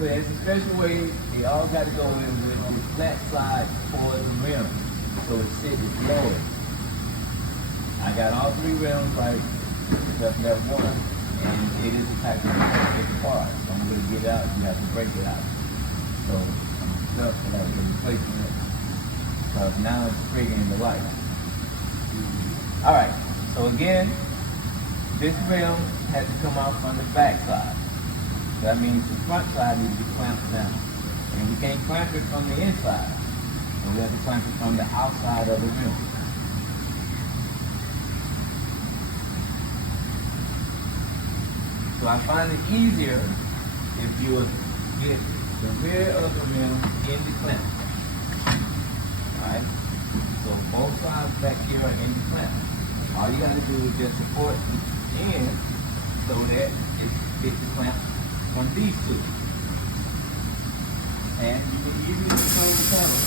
So as a special way, they all got to go in with the flat side for the rim. So it sits lower. I got all three rims right, except that one. And it is a type of it's apart. So I'm going to get it out, you have to break it out. So I'm stuck for that replacement because now it's triggering the light. Alright, so again, this rim has to come out from the back side. That means the front side needs to be clamped down. And we can't clamp it from the inside. And we have to clamp it from the outside of the rim. So I find it easier if you get the rear of the rim in the clamp. Alright? So both sides back here are in the clamp. All you got to do is just support the end so that it fits the clamp from these two. And you can easily control the pedal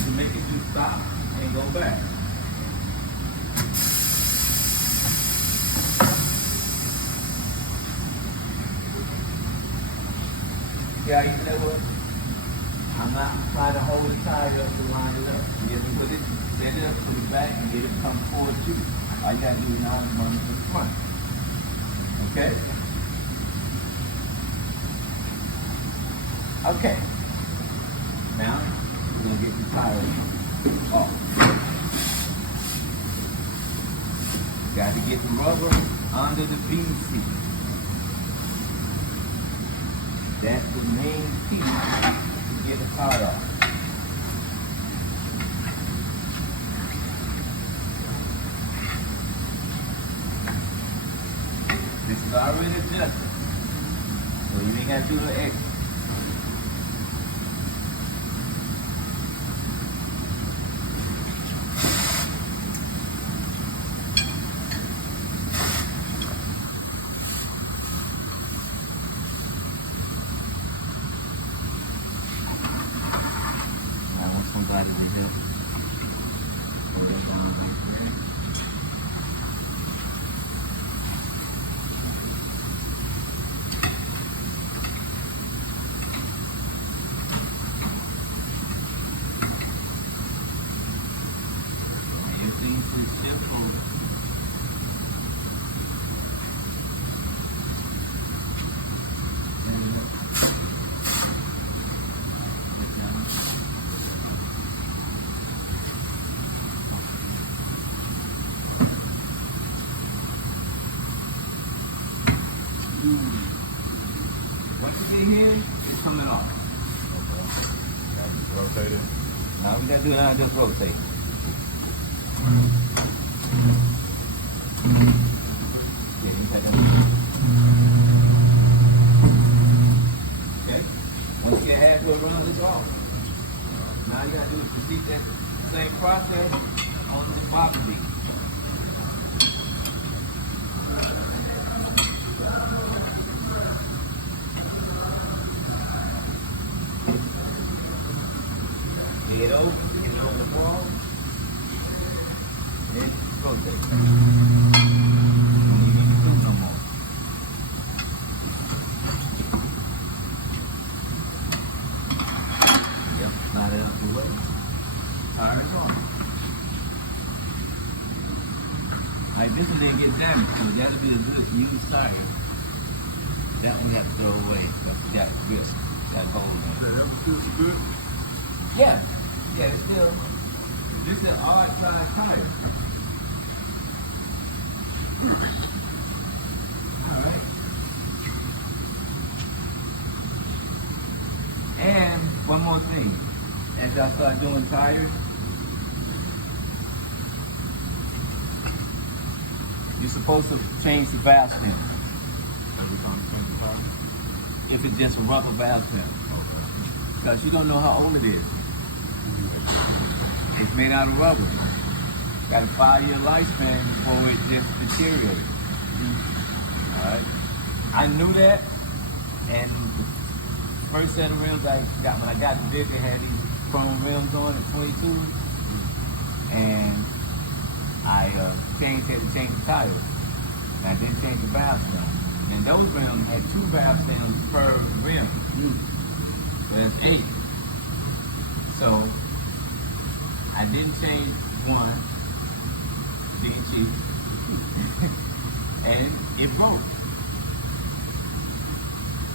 to make it do stop and go back. Yeah, you know what? I'm not trying to hold the tire up to line it up. You have to put it, set it up to the back and get it to come forward too. All you gotta do now is run it to the front. Okay? Okay. Now, we're gonna get the tire off. Got to get the rubber under the BC. That's the main piece to get the tire off. This is already adjusted, so you ain't got to do no extra. I want somebody to help. Hold it down like that. Everything's just simple. Once you get here, it's coming off. Okay. Now just rotate it. Now we gotta do now just rotate. Yeah, you got that. Okay? Once you get halfway around, it's off. Now you gotta do is repeat that same process on the bottom beat. Head over, get it on the ball, then rotate. Don't need to do no more. Yep, slide it up the way. Tire is on. Alright, this one didn't get damaged, so that'll be a good used tire. That one you have to throw away. That risk, that hole there. That was good. Yeah. Yeah, it's still, this is an odd size tire. Alright. And one more thing. As y'all start doing tires, you're supposed to change the valve stem. Every time you change the tire? If it's just a rubber valve stem. Okay. Because you don't know how old it is. It's made out of rubber. Got a 5-year lifespan before it just deteriorates. Alright. I knew that, and the first set of rims I got, when I got the bid, they had these chrome rims on at 22, and I changed the tires. And I didn't change the valve stem. And those rims had 2 valve stems per rim. So that's 8. So I didn't change one, being cheap, and it broke.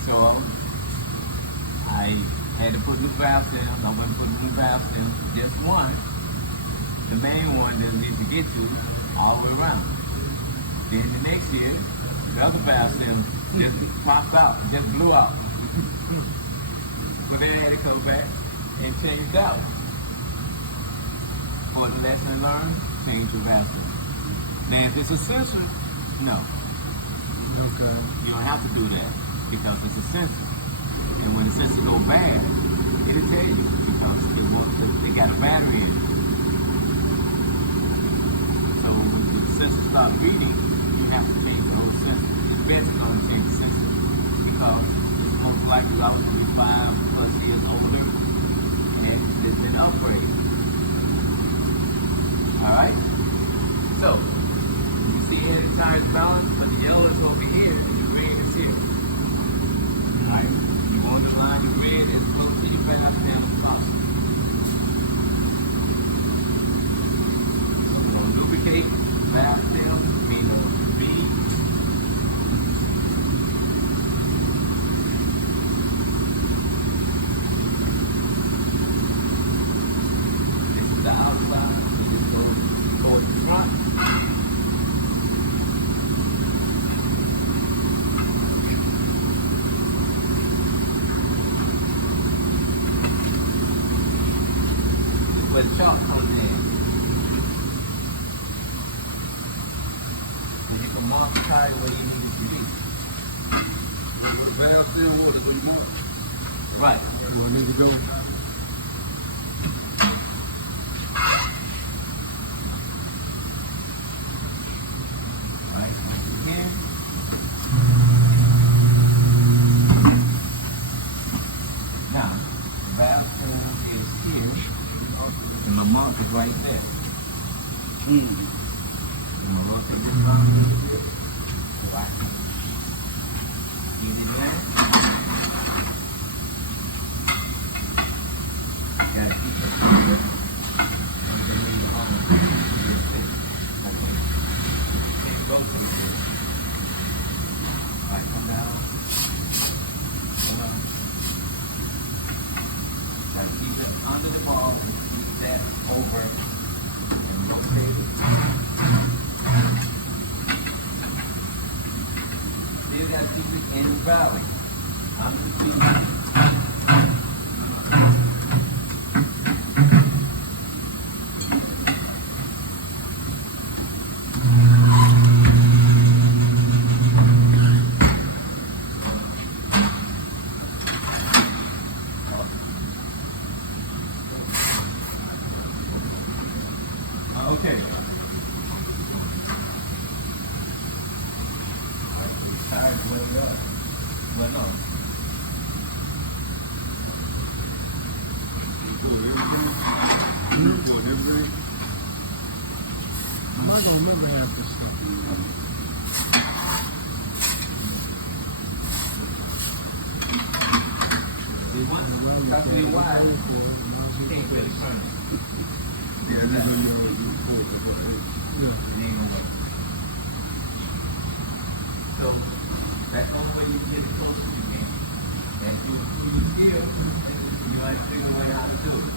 So I had to put new valve stems. I went and put new valve stems, just one, the main one that needs to get to all the way around. Then the next year, the other valve stem just popped out, just blew out. But then I had to come back and change out. For the lesson learned, change your valve stem. Now if it's a sensor, no. Okay. You don't have to do that because it's a sensor. And when the sensor go bad, it'll tell you because they got a battery in it. So when the sensor starts reading, you have to change the whole sensor. It's best to go and change the sensor because it's most likely out to be 5+ years older and it's an upgrade. Alright? So, you see here the tires balanced, but the yellow is over here and the red is here. Alright? You want to line your red as close to your valve stem as possible. You want to lubricate valve stem, meaning a V. This is the outside. You just go towards the front. Where the chalk comes in. And you can mark the tire where you need it to be. The valve still water, so you want? Right. Where I need to go? Right. Here. Now, the valve stem is here. And my mark is right there. I'm gonna rotate this around. So I can get it there. Gotta keep the finger. And then leave it on. Okay. Can't go from there. Alright, come down. Come up. Gotta keep it under the ball. Keep that over. And rotate it. Still got to keep it in the valley. Under the feet. Okay. Tired, well, no. Everything? I'm not gonna remember half this stuff. That's the why you can't really turn it. Yeah, that's what you're So that's the only way you can get the closest you can. And you feel, you got to figure a way how to do it.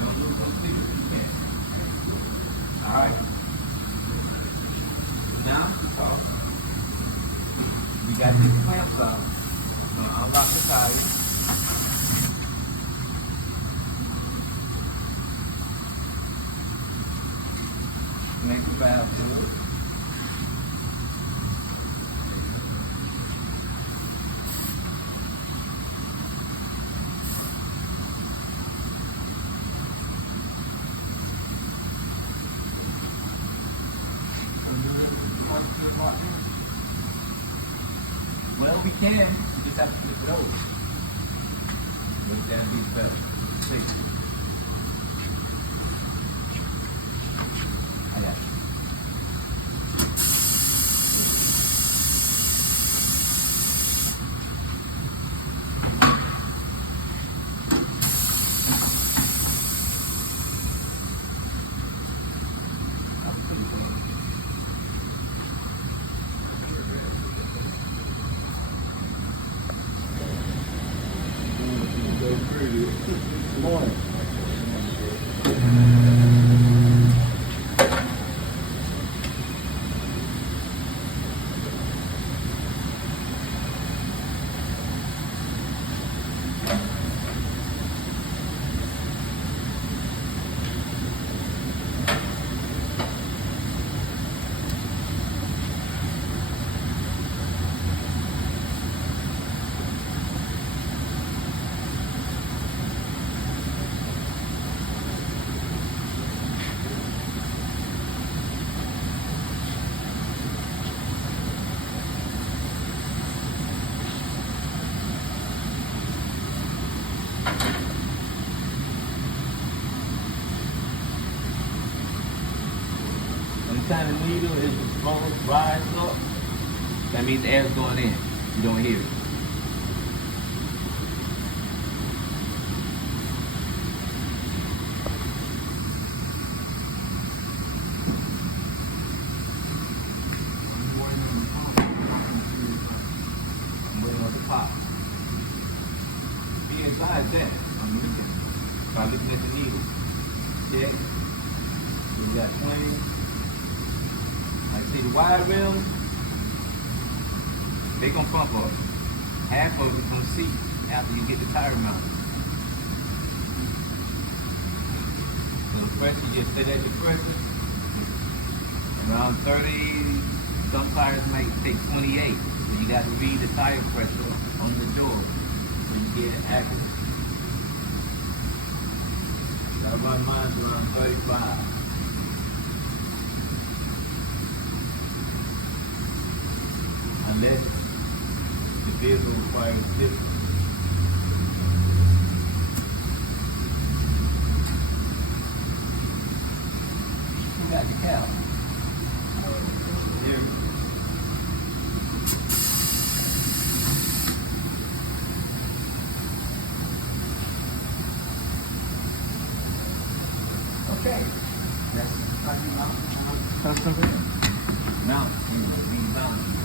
Don't lose those figures if you can. Alright. Now, we got these clamps up. I'm gonna unlock the tires. Make the valve do it. Well, we can. We just have to flip it over. But that'd be better. See. I got it. time the needle is exposed, rise up, that means the air's going in. You don't hear it. I'm waiting on the pop. Be inside that. I'm looking. By looking at the needle. Check. So we got 20. I see the wide rims. They gonna pump up. Half of it gonna seat after you get the tire mounted. So the pressure, you just stay at your pressure. Around 30, some tires might take 28. So you got to read the tire pressure on the door so you get it accurate. I run mine around 35. Unless the vehicle requires different. Who got the cow? Here. Okay. That's custom rim. Mount, these mounts.